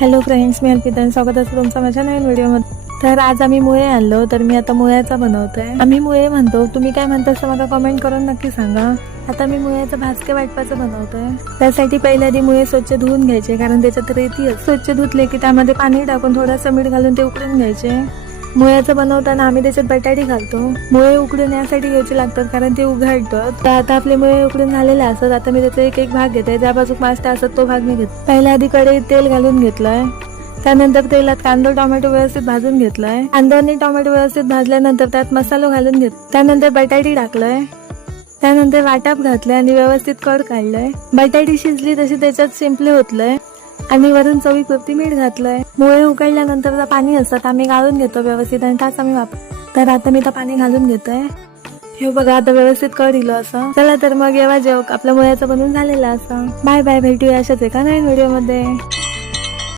Hello friends, मी अर्पिता, स्वागत आहे तुमचं माझ्या नवीन व्हिडिओमध्ये. तर आज आम्ही मुळे आणलो, तर मी आता मुळ्याचा बनवतोय. आम्ही मुळे म्हणतो, तुम्ही काय म्हणता असं मला कमेंट करून नक्की सांगा. आता मी मुळ्याचं भाजके वाटपाचं बनवतोय. त्यासाठी पहिल्या आधी मुळे स्वच्छ धुवून घ्यायचे, कारण त्याच्यात रेती असते. स्वच्छ धुतले की त्यामध्ये पाणी टाकून थोडंसं मीठ घालून ते उकळून घ्यायचे. मुळ्याचं बनवताना आम्ही त्याच्यात बटाटे घालतो. मुळे उकडून यासाठी घ्यायचे लागतात, कारण ते उघडतात. तर आता आपले मुळे उकडून झालेले असतात. आता मी त्याचा एक एक भाग घेते. ज्या बाजूक मास्टर असतात तो भाग मी घेते. पहिल्या आधी कढईत तेल घालून घेतलंय. त्यानंतर तेलात कांदा टोमॅटो व्यवस्थित भाजून घेतलाय. कांदा आणि टोमॅटो व्यवस्थित भाजल्यानंतर त्यात मसाला घालून घेत. त्यानंतर बटाटी टाकलाय. त्यानंतर वाटाप घातलाय आणि व्यवस्थित कड काढलाय. बटाटी शिजली तशी त्याच्यात शिंपले होतलंय आणि वरून चवीपुरती मीठ घातलंय. मुळे उकळल्यानंतर पाणी असतात आम्ही गाळून घेतो व्यवस्थित आणि तास आम्ही वापरतो. तर आता मी तर पाणी घालून घेतोय. हे बघा, आता व्यवस्थित कड दिलं असं. चला तर मग येवा जेव आपल्या मुळ्याचं बनवून झालेलं असं. बाय बाय, भेटूया अशाच एका नवीन व्हिडिओ मध्ये.